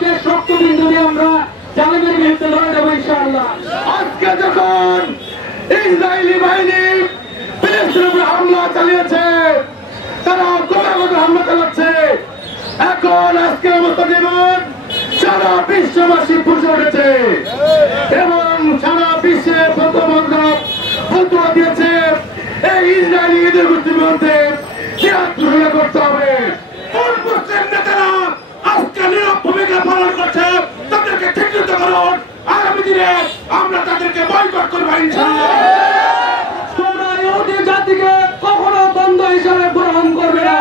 শেষ রক্তবিন্দু দিয়ে আমরা জালেমের বিরুদ্ধে লড়ে যাবো ইনশাআল্লাহ। আজকে যখন ইসরায়েলি বাহিনী ফিলিস্তিনের উপর হামলা চালিয়েছে, তারা ক্রমাগত হামলা চালাচ্ছে, এখন আজকের অবস্থা যেমন সারা বিশ্ববাসী বুঝে উঠেছে এবং সারা বিশ্বে ফতোয়া দিয়েছে এই ইসরায়েলি ঈদের গোষ্ঠীর বিরুদ্ধে জিহাদ ঘোষণা করতে হবে। মুসলিম নেতারা আজকে নীরব ভূমিকা পালন করছে, তাদেরকে চিহ্নিত করুন। আগামী দিনে আমরা তাদেরকে বয়কট করবো ইনশাআল্লাহ। তোমরা ইহুদি জাতিকে কখনো দ্বন্দ্ব হিসাবে গ্রহণ করবে না।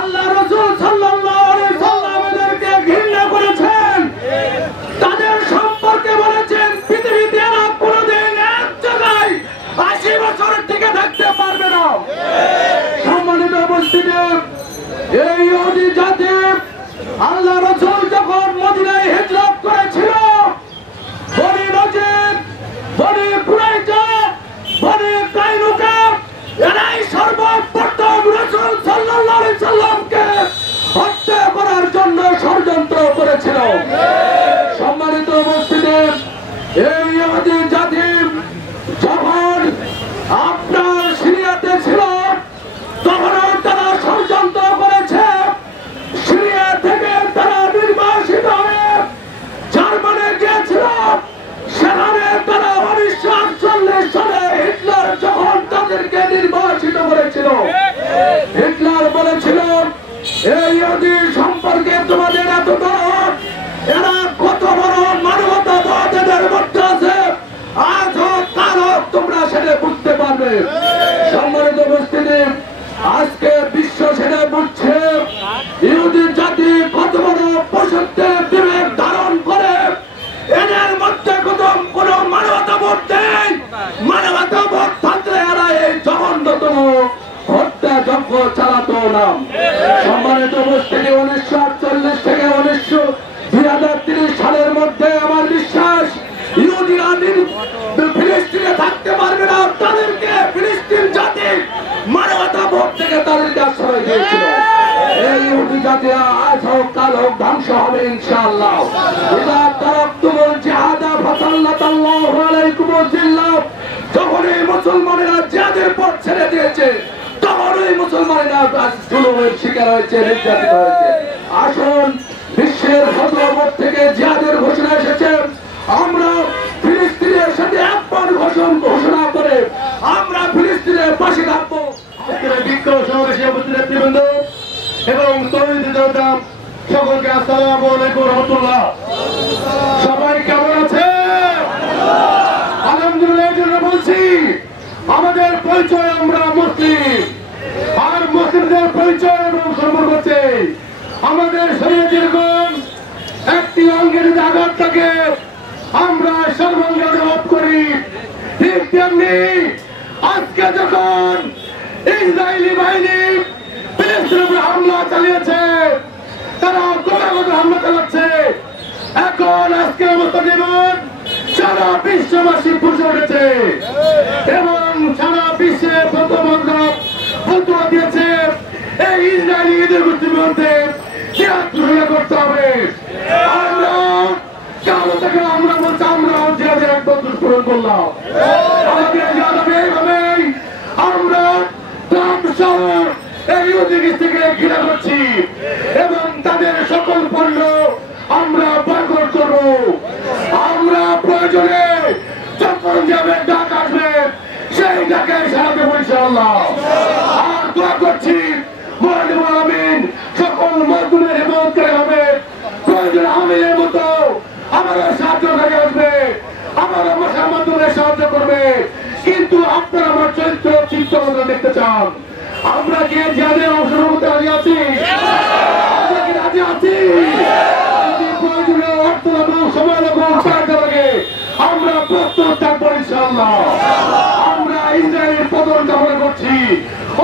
আল্লাহ রাসূল সাল্লাল্লাহু আলাইহি সাল্লাম এদেরকে ঘৃণা করেছেন, তাদের সম্পর্কে বলেছেন পৃথিবীতে এরা কোনোদিন এক জায়গায় 80 বছর টিকে থাকতে পারবে না। সম্মানিত উপস্থিতি, এই ইহুদি জাতি আল্লাহ রাসূল যখন মদিনায় হিজরত করেছিল, বনি নজির, বনি কুরাইজা, বনি কাইনুকা এরাই সর্বপ্রথম রাসূল সাল্লাল্লাহু আলাইহি সাল্লামকে হত্যা করার জন্য ষড়যন্ত্র করেছিল। সম্মানিত উপস্থিতি, এই ইহুদি জাতি যখন আপনার সিরিয়াতে ছিল তখনও তারা ষড়যন্ত্র করেছে। সিরিয়া থেকে তারা নির্বাসিত হয়ে জার্মানে গিয়েছিল, সেখানে তারা 1948 সালে হিটলার যখন তাদেরকে নির্বাসিত করেছিল, হিটলার বলেছিল এই ইহুদি সম্পর্কে তোমাদের এত দরদ, এরা কত বড় মানবতাবাদ এদের মধ্যে আছে, আজ হোক কাল হোক তোমরা সেটা বুঝতে পারবে। সম্মানিত উপস্থিতি, আজকে বিশ্ব সেটা বুঝছে ইহুদি জাতি কত বড় পশুত্বের বিবেক ধারণ করে, এদের মধ্যে কোন মানবতাবোধ নেই। মানবতাবোধ থাকলে এরা এই জঘন্যতম হত্যা যজ্ঞ চালাতো না। সম্মানিত উপস্থিতি, 1948 থেকে 2030 সালের মধ্যে আমার বিশ্বাস ইহুদিরা ফিলিস্তিনে থাকতে পারবে না। তাদেরকে ফিলিস্তিন জাতি মানবতাবোধ থেকে তাদেরকে আশ্রয় দিয়েছিল। এই ইহুদি জাতিরা আজ হোক কাল হোক ধ্বংস হবে ইনশাআল্লাহ। ইযা তারাকতুমুল জিহাদা ফাসাল্লাতাল্লাহু আলাইকুমুজ জিল্লাহ, যখন এই মুসলমানেরা জিহাদের পথ ছেড়ে দিয়েছে তখন এই মুসলমানেরা জুলুমের শিকার হয়েছে, নির্যাতিত হয়েছে। আসুন, বিশ্বের ফতোয়া থেকে জিহাদের ঘোষণা এসেছে, আমরা ফিলিস্তিনের সাথে একবার ঘোষণা করে আমরা ফিলিস্তিনের পাশে থাকবো। বিক্ষোভ সমাবেশে উপস্থিত নেতৃবৃন্দ এবং তরুণ জনতা সকলকে আসসালামু আলাইকুম রহমতুল্লাহ। সবাই কেমন আছে? আলহামদুলিল্লাহ। এই জন্য বলছি আমাদের পরিচয় আমরা মুসলিম, আর মুসলিমদের পরিচয় এবং সম্পর্ক হচ্ছে আমাদের শরীরে যেরকম একটি অঙ্গের যদি আঘাত থাকে আমরা সর্বাঙ্গে অনুভব করি, ঠিক তেমনি আজকে যখন ইসরায়েলি বাহিনী ফিলিস্তিনের উপর হামলা চালিয়েছে, তারা ক্রমাগত হামলা চালাচ্ছে, এখন আজকের অবস্থা যেমন সারা বিশ্ববাসী বুঝে উঠেছে এবং সারা বিশ্বে ফতোয়া দিয়েছে এই ইসরায়েলি ঈদের গোষ্ঠীর বিরুদ্ধে জিহাদ ঘোষণা করতে হবে। আমরা কালো থেকে আমরা বলছি আমরা জিহাদের একদম দুষ্করণ করলাম, আমাদের জিহাদ হবে এইভাবেই। আমরা শহর এই ইহুদি থেকে ঘৃণা করছি এবং তাদের সকল পণ্য আমরা বয়কট করব। আমরা প্রয়োজনে যখন যাবে ডাক আসবে সেই ডাকে সারা দেবো ইনশাআল্লাহ। আর দোয়া করছি মহাদেব আমিন সকল মজদুরের হেফাজত করে হবে, প্রয়োজনে আমিনের মতো আমারও সাহায্যকারী আসবে, আমারও মশার মাধ্যমে সাহায্য করবে। কিন্তু আপনারা আমার চরিত্র চিত্র দেখতে চান, আমরা কি জিহাদে অংশগ্রহণ করতে রাজি আছি? আমরা কি রাজি আছি? যদি প্রয়োজনে অর্থ লাগবে, সময় লাগবে, সহায়তা লাগে, আমরা প্রস্তুত থাকবো ইনশাআল্লাহ। আমরা ইসরায়েলের পতন কামনা করছি,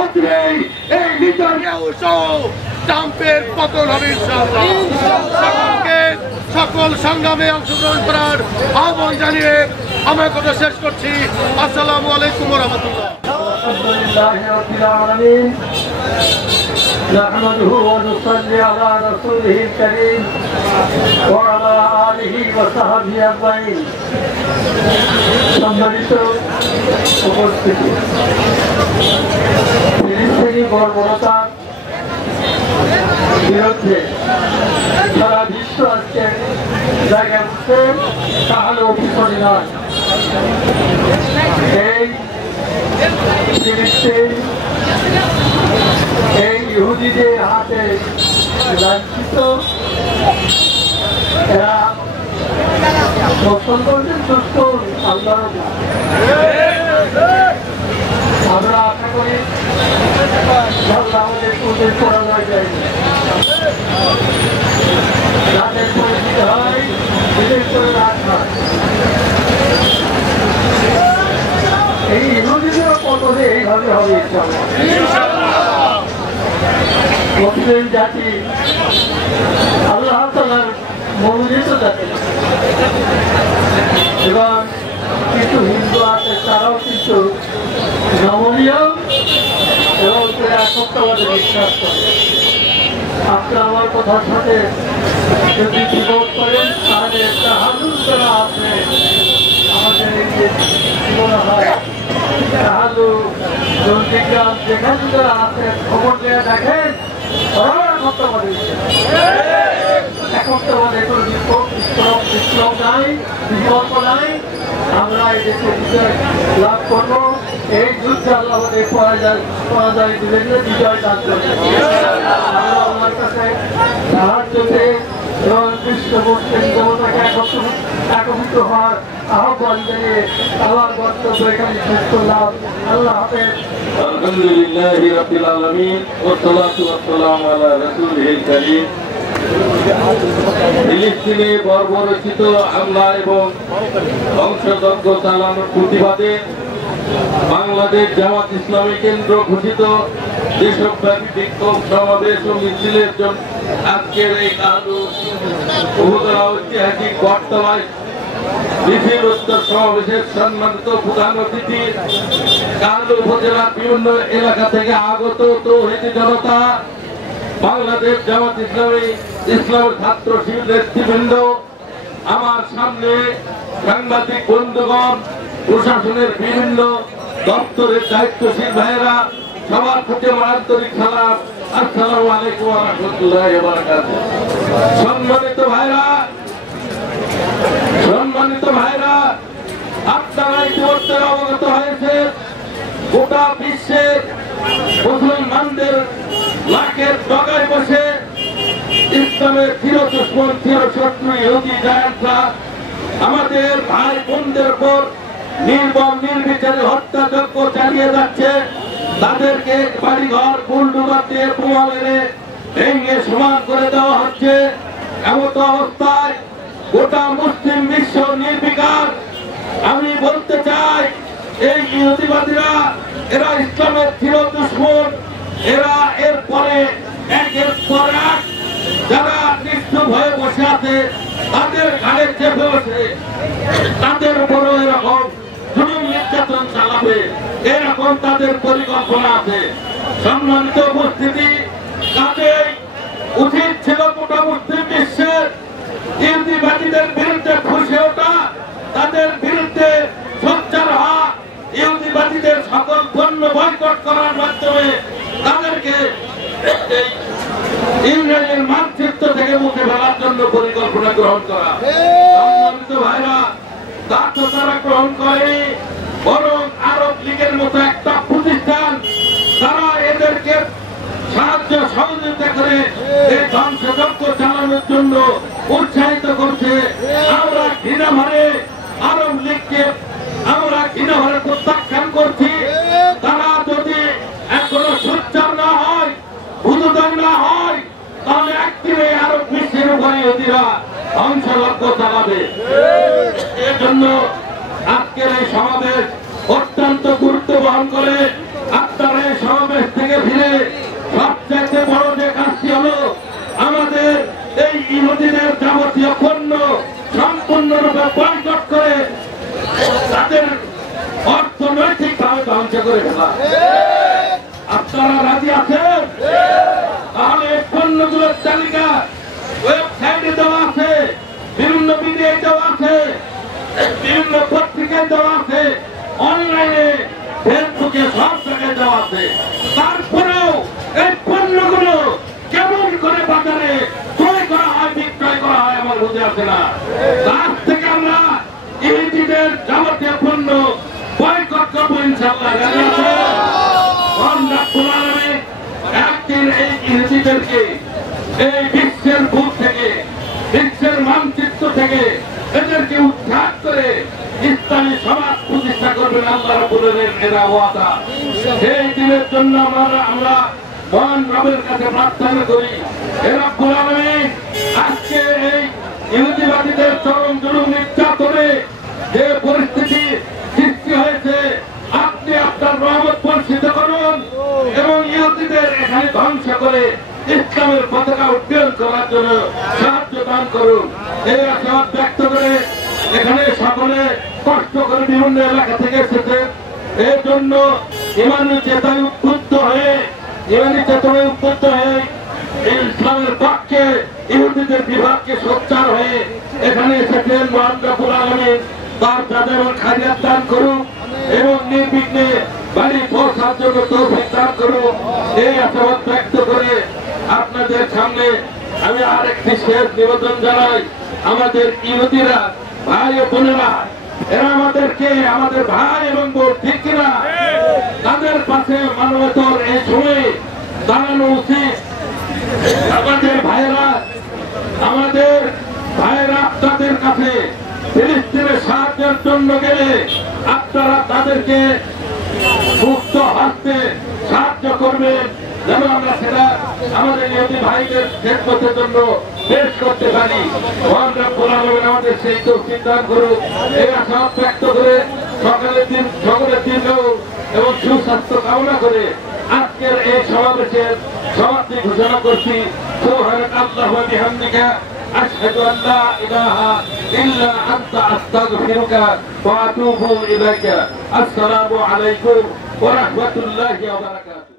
অচিরেই এই নেতানিয়াহু সহ ট্রাম্পের পতন হবে ইনশাআল্লাহ। সকলকে সকল সংগ্রামে অংশগ্রহণ করার আহ্বান জানিয়ে আমার কথা শেষ করছি। আসসালামু আলাইকুম ওয়া রাহমাতুল্লাহ। আলহামদুলিল্লাহি রাব্বিল আলামিন। نحمده ونصلي على رسوله الكريم وعلى آله وصحبه أجمعين সম্মানিত উপস্থিতি ফিলিস্তিনি বর্বরতার বিরুদ্ধে সারা বিশ্ব আজকে জায়গা হচ্ছে তাহলে অভিসরী নয় এই ফিলিস্তিন এই ইহুদিদের হাতে লাঞ্ছিত এরা মুসলমানদের দুশ্মন আল্লাহর আমরা আশা করি আমাদের পূর্বের পরাজয় যায় যাদের পরিচিত হয় বিশেষ করে রাত হয় এই ইহুদিদের পতনে এইভাবে হবে ইনশাআল্লাহ মুসলিম জাতি আল্লাহ তাআলার মনোনীত জাতি এবং কিছু হিন্দু আছে তারাও কিন্তু নমনীয় এবং একত্ববাদে বিশ্বাস করে আপনার আমার কথার সাথে যদি বিপদ করেন তাহলে একটা হাজুর করা আছে আমাদের এই যে মনে হয় তাহলে জলবিজ্ঞান যেখানে যারা আছে খবর নিয়ে দেখেন ওরা একত্ববাদী একত্ববাদে কোনো বিপ্লব নাই বিকল্প নাই আমরা এই দেশে বিজয় লাভ করবো এই যুদ্ধে আল্লাহ আমাদের পরাজয় দিলে বিজয় দান করবে আমরা আমার কাছে সাহায্য পেয়ে এবং বিশ্ব মুসলিম জনতাকে একত্রিত হওয়ার আহ্বান জানিয়ে আমার বক্তব্য এখানে শেষ করলাম আল্লাহ হাফেজ আলহামদুলিল্লাহি রাব্বিল আলামিন ওয়া সালাতু ওয়া সালামু আলা রাসূলিল কারীম ফিলিস্তিনে বর্বরচিত হামলা এবং ধ্বংসযজ্ঞ চালানোর প্রতিবাদে বাংলাদেশ জামাত ইসলামী কেন্দ্র ঘোষিত দেশব্যাপী বিক্ষোভ সমাবেশ ও মিছিলের জন্য আজকের এই বহুতলা ঐতিহাসিক বটতলায় মিছিল উত্তর সমাবেশের সম্মানিত প্রধান অতিথি কান্দ উপজেলার বিভিন্ন এলাকা থেকে আগত তৌহিদি জনতা বাংলাদেশ জামাত ইসলামী ইসলামের ছাত্র শিবির নেতৃবৃন্দ আমার সামনে সাংবাদিক বন্ধুগণ প্রশাসনের বিভিন্ন দপ্তরের দায়িত্বশীল ভাইয়েরা সবার প্রতি আমার আন্তরিক সালাম আসসালামু আলাইকুম ওয়া রাহমাতুল্লাহি ওয়া বারাকাতুহু সম্মানিত ভাইরা আপনারা ইতিমধ্যে অবগত হয়েছে গোটা বিশ্বের মুসলমানদের লাখের ডগায় বসে ইসলামের চিরদুশ্মন চিরশত্রু ইহুদি জায়াতরা আমাদের ভাই বোনদের উপর নির্মম নির্বিচারে হত্যাযজ্ঞ চালিয়ে যাচ্ছে তাদেরকে বাড়িঘর বুলডোজার দিয়ে বোমা মেরে ভেঙে সমান করে দেওয়া হচ্ছে এমত অবস্থায় গোটা মুসলিম বিশ্ব নির্বিকার আমি বলতে চাই এই ইহুদিবাদীরা এরা ইসলামের চিরদুশ্মন এরা এরপরে একের পর এক যারা নিষ্ঠুর হয়ে বসে আছে তাদের ঘাড়ে চেপে বসে তাদের উপরও এরকম জুলুম নির্যাতন চালাবে এরকম তাদের পরিকল্পনা আছে সম্মানিত উপস্থিতি তাদের উচিত ছিল গোটা মুসলিম বিশ্বের ইহুদিবাদীদের বিরুদ্ধে ফুঁসে ওঠা তাদের বিরুদ্ধে সোচ্চার হওয়া ইহুদিবাদীদের সকল পণ্য বয়কট করার মাধ্যমে তাদেরকে ইংরেজের মানচিত্র থেকে মুখে ফেলার জন্য পরিকল্পনা গ্রহণ করা সম্মানিত ভাইরা তা তো তারা গ্রহণ করে বরং আরব লীগের মতো একটা প্রতিষ্ঠান তারা এদেরকে সাহায্য সহযোগিতা করে এই ধ্বংসযজ্ঞ চালানোর জন্য উৎসাহিত করছে আমরা ঘৃণাভরে আরব লীগকে আমরা ঘৃণাভরে প্রত্যাখ্যান করছি তারা যদি এখনো সোচ্চার না হয় উদ্যোগ না হয় তাহলে একদিনে আরব বিশ্বের উপরে ইহুদিরা ধ্বংসযজ্ঞ চালাবে এজন্য আজকের এই সমাবেশ অত্যন্ত গুরুত্ব বহন করে আপনারা এই সমাবেশ থেকে ফিরে সবচেয়ে বড় যে কাজটি হলো আমাদের এই ইহুদিদের যাবতীয় পণ্য সম্পূর্ণরূপে বয়কট করে তাদের অর্থনৈতিক ভাবে ধ্বংস করে ফেলা আপনারা রাজি আছেন থেকে সব জায়গায় দেওয়া আছে। তারপরেও এই পণ্যগুলো কেমন করে বাজারে ক্রয় করা হয়, বিক্রয় করা হয় আমার বুঝে আসে না। তার থেকে আমরা ইহুদিদের যাবতীয় পণ্য বয়কট করবো ইনশাআল্লাহ। একদিন এই ইহুদিদেরকে এই বিশ্বের বুক থেকে, বিশ্বের মানচিত্র থেকে এদেরকে উদ্ধার করে ইসলামী সমাজ প্রতিষ্ঠা করবেন আল্লাহ রাব্বুল আলামিনের এরা ওয়াদা। সেই দিনের জন্য আমরা মহান রবের কাছে প্রার্থনা করি, হে রাব্বুল আলামিন আজকে এই ইহুদিবাদীদের চরম জুলুম নির্যাতনে যে পরিস্থিতি সৃষ্টি হয়েছে, আপনি আপনার রহমত বর্ষিত করুন এবং ইহুদিদের এখানে ধ্বংস করে ইসলামের পতাকা উড্ডয়ন করার জন্য সাহায্য দান করুন। এই আশাবাদ ব্যক্ত করে এখানে সকলে কষ্ট করে বিভিন্ন এলাকা থেকে এসেছেন। এর জন্য ইমানি চেতনায় উদ্বুদ্ধ হয়ে ইসলামের পক্ষে ইহুদিদের বিভাগকে সোচ্চার হয়ে এখানে এসেছেন। মহান রব্বুল আলামিন তার যাদের খাদিয়াত দান করুন এবং নির্বিঘ্নে বাড়ি পৌঁছার জন্য তৌফিক দান করুন। এই আশাবাদ ব্যক্ত করে আপনাদের সামনে আমি আরেকটি শেষ নিবেদন জানাই। আমাদের ইহুদিরা ভাই ও বোনেরা, এরা আমাদেরকে আমাদের ভাই এবং বোন, ঠিক কিনা? তাদের পাশে মানবতার এই সময়ে দাঁড়ানো উচিত। আমাদের ভাইয়েরা আপনাদের কাছে ফিলিস্তিনের সাহায্যের জন্য গেলে আপনারা তাদেরকে মুক্ত হস্তে সাহায্য করবেন, যেন আমরা সেটা আমাদের ইহুদি ভাইদের খেদমতের জন্য পেশ করতে পারি। মহান রব্বুল আলামিন আমাদের সেই তৌফিক দান করুন। এই আশা ব্যক্ত করে সকলের দিন এবং সুস্বাস্থ্য কামনা করে আজকের এই সমাবেশের সমাপ্তি ঘোষণা করছি। সুবহানাল্লাহি ওয়া বিহামদিহি আশহাদু আল লা ইলাহা ইল্লা আনতা আস্তাগফিরুকা ওয়া আতুবু ইলাইকা। আসসালামু আলাইকুম ওয়া রাহমাতুল্লাহি ওয়া বারাকাতুহু।